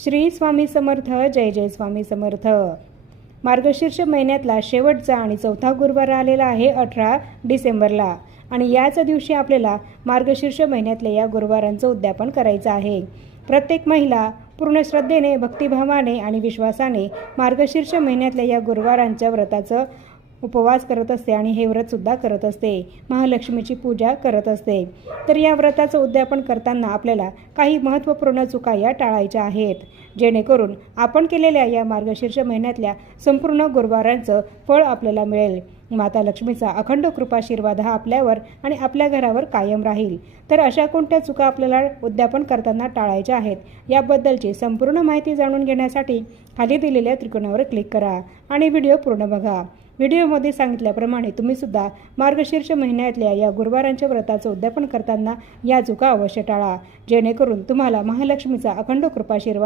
श्री स्वामी समर्थ. जय जय स्वामी समर्थ. मार्गशीर्ष महिन्यातला शेवटचा आणि चौथा गुरुवार आलेला आहे 18 डिसेंबरला आणि याच दिवशी आपल्याला मार्गशीर्ष महिन्यातल्या या गुरुवारांचं उद्यापन करायचं आहे. प्रत्येक महिला पूर्ण श्रद्धेने, भक्तिभावाने आणि विश्वासाने मार्गशीर्ष महिन्यातल्या या गुरुवारांच्या व्रताचं उपवास करत असते आणि हे व्रतसुद्धा करत असते. महालक्ष्मीची पूजा करत असते. तर या व्रताचं उद्यापन करताना आपल्याला काही महत्त्वपूर्ण चुका या टाळायच्या आहेत, जेणेकरून आपण केलेल्या या मार्गशीर्ष महिन्यातल्या संपूर्ण गुरुवारांचं फळ आपल्याला मिळेल. माता लक्ष्मीचा अखंड कृपाशीर्वाद हा आपल्यावर आणि आपल्या घरावर कायम राहील. तर अशा कोणत्या चुका आपल्याला उद्यापन करताना टाळायच्या आहेत, याबद्दलची संपूर्ण माहिती जाणून घेण्यासाठी खाली दिलेल्या त्रिकोणावर क्लिक करा आणि व्हिडिओ पूर्ण बघा. व्हिडिओमध्ये सांगितल्याप्रमाणे तुम्हीसुद्धा मार्गशीर्ष महिन्यातल्या या गुरुवारांच्या व्रताचं उद्यापन करताना या चुका अवश्य टाळा, जेणेकरून तुम्हाला महालक्ष्मीचा अखंड कृपाशीर्वाद